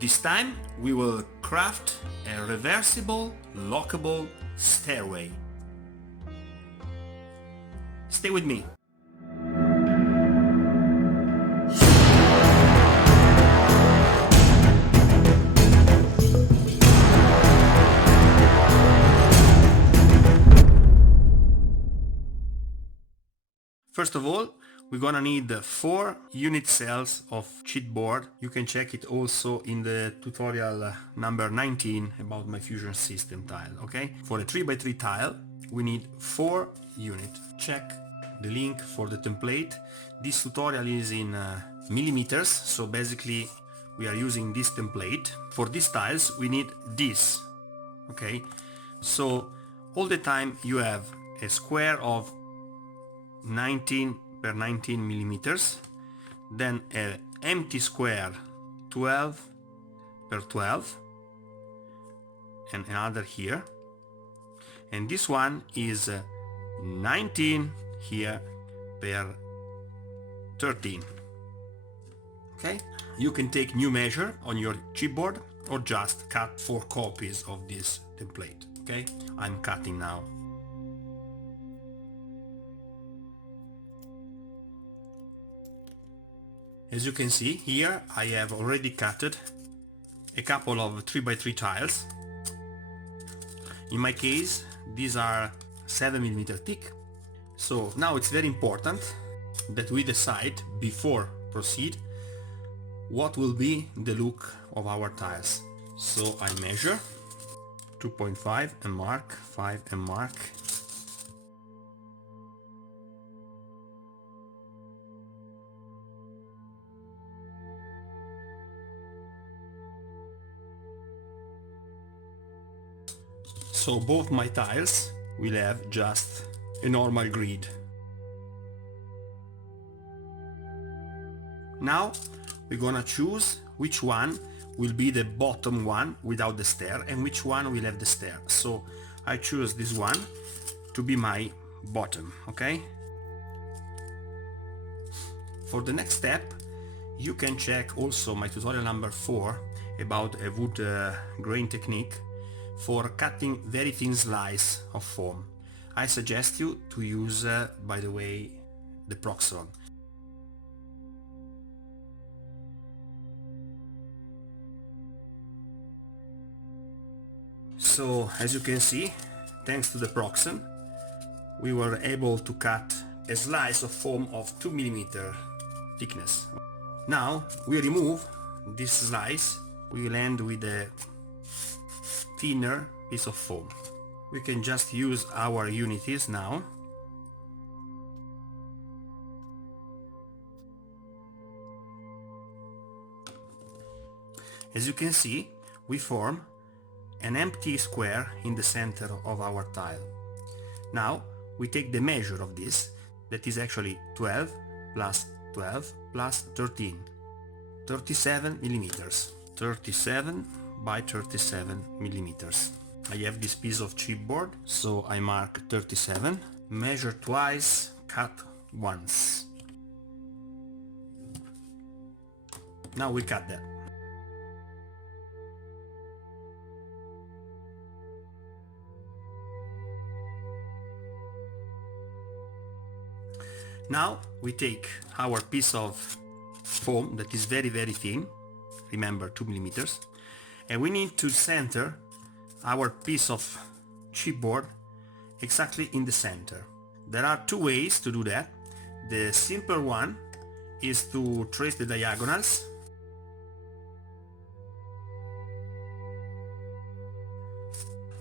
This time we will craft a reversible, lockable stairway. Stay with me. First of all, we're gonna need 4 unit cells of chipboard. You can check it also in the tutorial number 19 about my fusion system tile, okay? For a 3x3 tile, we need 4 units. Check the link for the template. This tutorial is in millimeters, so basically we are using this template. For these tiles, we need this, okay? So all the time you have a square of 19 per 19 millimeters, then an empty square 12 per 12, and another here, and this one is 19 here per 13. Okay, you can take new measure on your chipboard or just cut 4 copies of this template. Okay, I'm cutting now. As you can see here, I have already cutted a couple of 3x3 tiles. In my case, these are 7mm thick. So now it's very important that we decide before proceed what will be the look of our tiles. So I measure 2.5 and mark, 5 and mark. So both my tiles will have just a normal grid. Now we're gonna choose which one will be the bottom one without the stair and which one will have the stair. So I choose this one to be my bottom, okay? For the next step, you can check also my tutorial number 4 about a wood grain technique for cutting very thin slice of foam. I suggest you to use, by the way, the Proxron. So, as you can see, thanks to the Proxron, we were able to cut a slice of foam of 2mm thickness. Now, we remove this slice, we will end with a thinner piece of foam. We can just use our unities now. As you can see, we form an empty square in the center of our tile. Now we take the measure of this, that is actually 12 plus 12 plus 13, 37 millimeters. 37 by 37 millimeters. I have this piece of chipboard, so I mark 37, measure twice, cut once. Now we cut that. Now we take our piece of foam that is very thin, remember 2mm, and we need to center our piece of chipboard exactly in the center. There are 2 ways to do that. The simple one is to trace the diagonals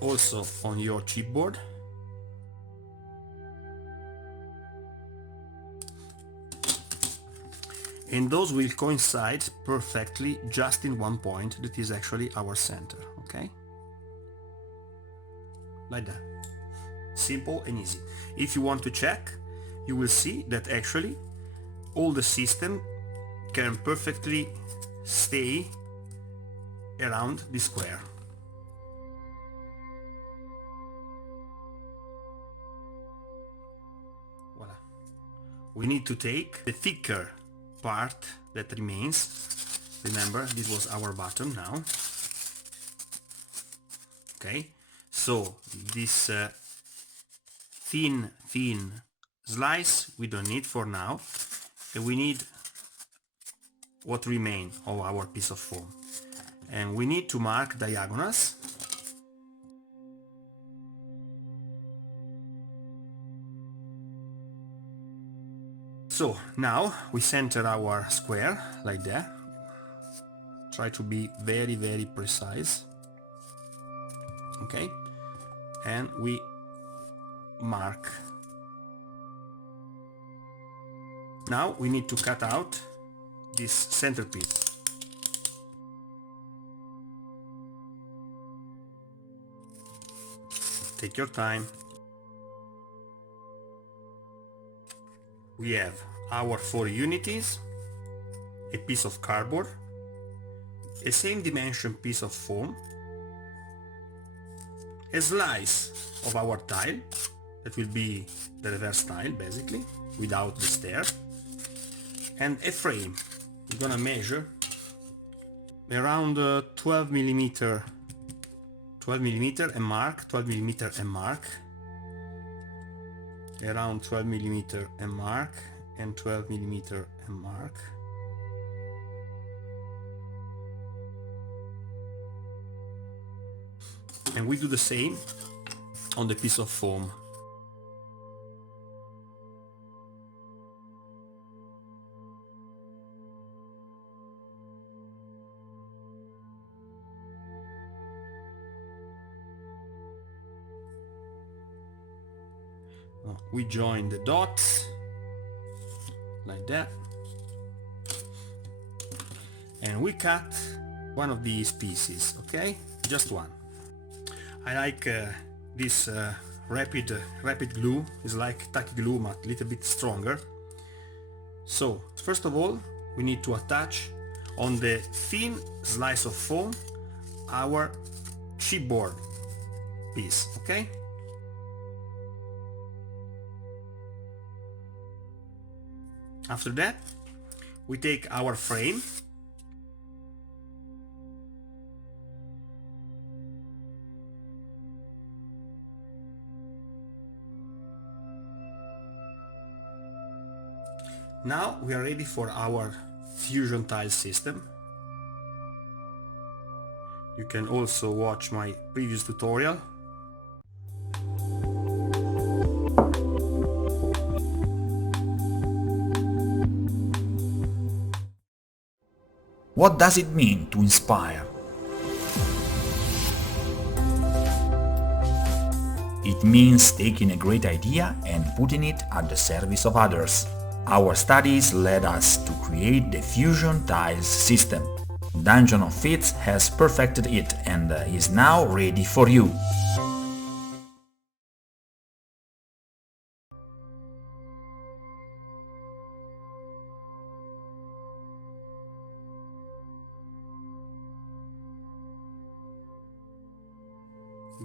also on your chipboard. And those will coincide perfectly just in one point that is actually our center, okay? Like that. Simple and easy. If you want to check, you will see that actually all the system can perfectly stay around the square. Voila. We need to take the thicker part that remains Remember, this was our bottom now. Okay, so this thin slice we don't need for now, and we need what remain of our piece of foam, and we need to mark diagonals. So now we center our square like that. Try to be very precise. Okay, and we mark. Now we need to cut out this centerpiece. Take your time. We have our 4 unities, a piece of cardboard, a same dimension piece of foam, a slice of our tile, that will be the reverse tile basically, without the stair, and a frame. We're gonna measure around 12 millimeter and mark, 12 millimeter and mark, around 12 millimeter and mark, and 12 millimeter and mark. And we do the same on the piece of foam. We join the dots like that, and we cut one of these pieces, okay? Just one. I like this rapid glue. It's like tacky glue but a little bit stronger. So first of all we need to attach on the thin slice of foam our chipboard piece, okay? After that we take our frame, now we are ready for our fusion tile system. You can also watch my previous tutorial. What does it mean to inspire? It means taking a great idea and putting it at the service of others. Our studies led us to create the Fusion Tiles system. Dungeon of Fitz has perfected it and is now ready for you.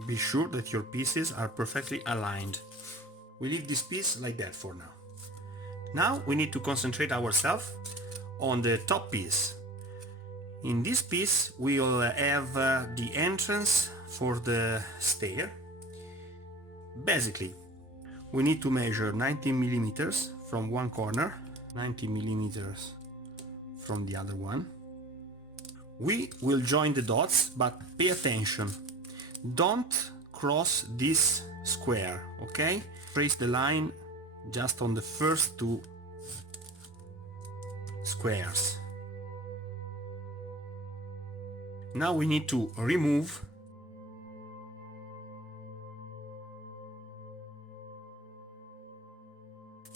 Be sure that your pieces are perfectly aligned. We leave this piece like that for now. Now we need to concentrate ourselves on the top piece. In this piece we will have the entrance for the stair. Basically we need to measure 19 millimeters from one corner, 90 millimeters from the other one. We will join the dots, but pay attention, don't cross this square, okay? Trace the line just on the first 2 squares. Now we need to remove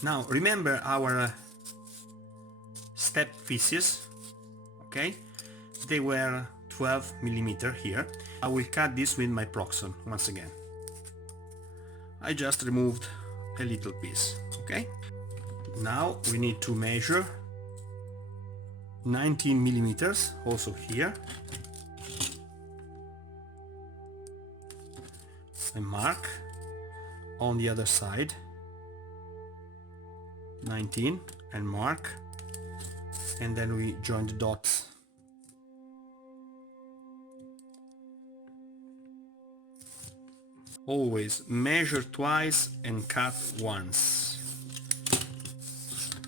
Now remember our step pieces, okay? They were 12 millimeter here. I will cut this with my Proxon once again. I just removed a little piece, okay? Now we need to measure 19 millimeters also here. And mark on the other side 19 and mark, and then we join the dots always measure twice and cut once.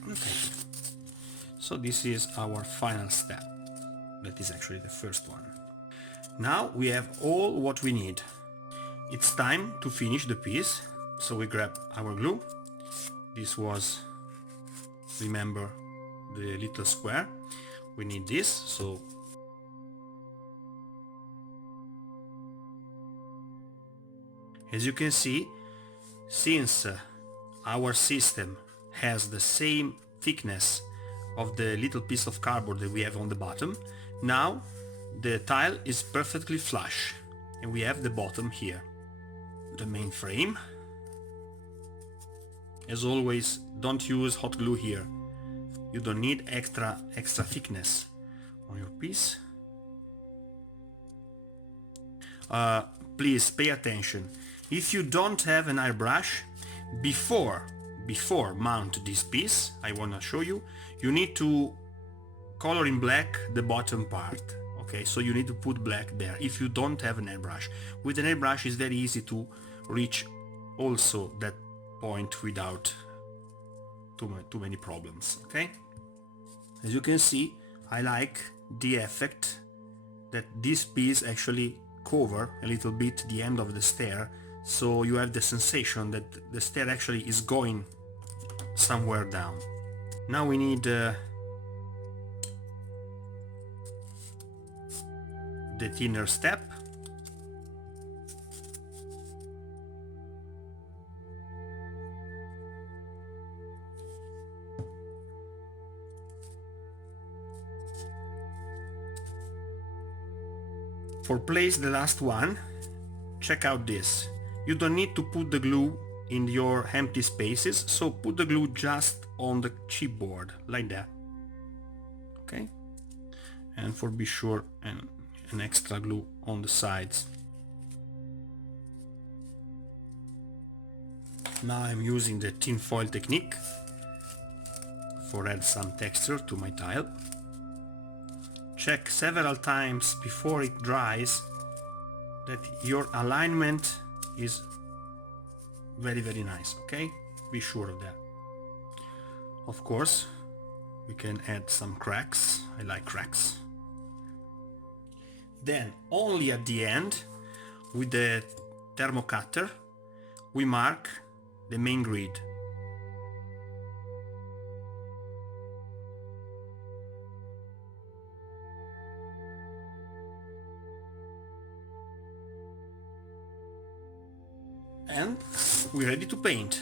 Okay, so this is our final step. That is actually the first one. Now we have all what we need. It's time to finish the piece, so we grab our glue. This was, remember, the little square. We need this, so as you can see, since our system has the same thickness of the little piece of cardboard that we have on the bottom, now the tile is perfectly flush and we have the bottom here. The main frame. As always, don't use hot glue here. You don't need extra thickness on your piece. Please pay attention. If you don't have an airbrush, before mount this piece, I want to show you, you need to color in black the bottom part. Okay, so you need to put black there if you don't have an airbrush. With an airbrush it's very easy to reach also that point without too many problems. Okay, as you can see, I like the effect that this piece actually cover a little bit the end of the stair, so you have the sensation that the stair actually is going somewhere down. Now we need the thinner step. For place the last one, check out this. You don't need to put the glue in your empty spaces, so put the glue just on the chipboard, like that. Okay? And for be sure, an extra glue on the sides. Now I'm using the tin foil technique for add some texture to my tile. Check several times before it dries that your alignment is very nice, okay? Be sure of that. Of course, we can add some cracks. I like cracks. Then, only at the end, with the thermo cutter, we mark the main grid. And we're ready to paint.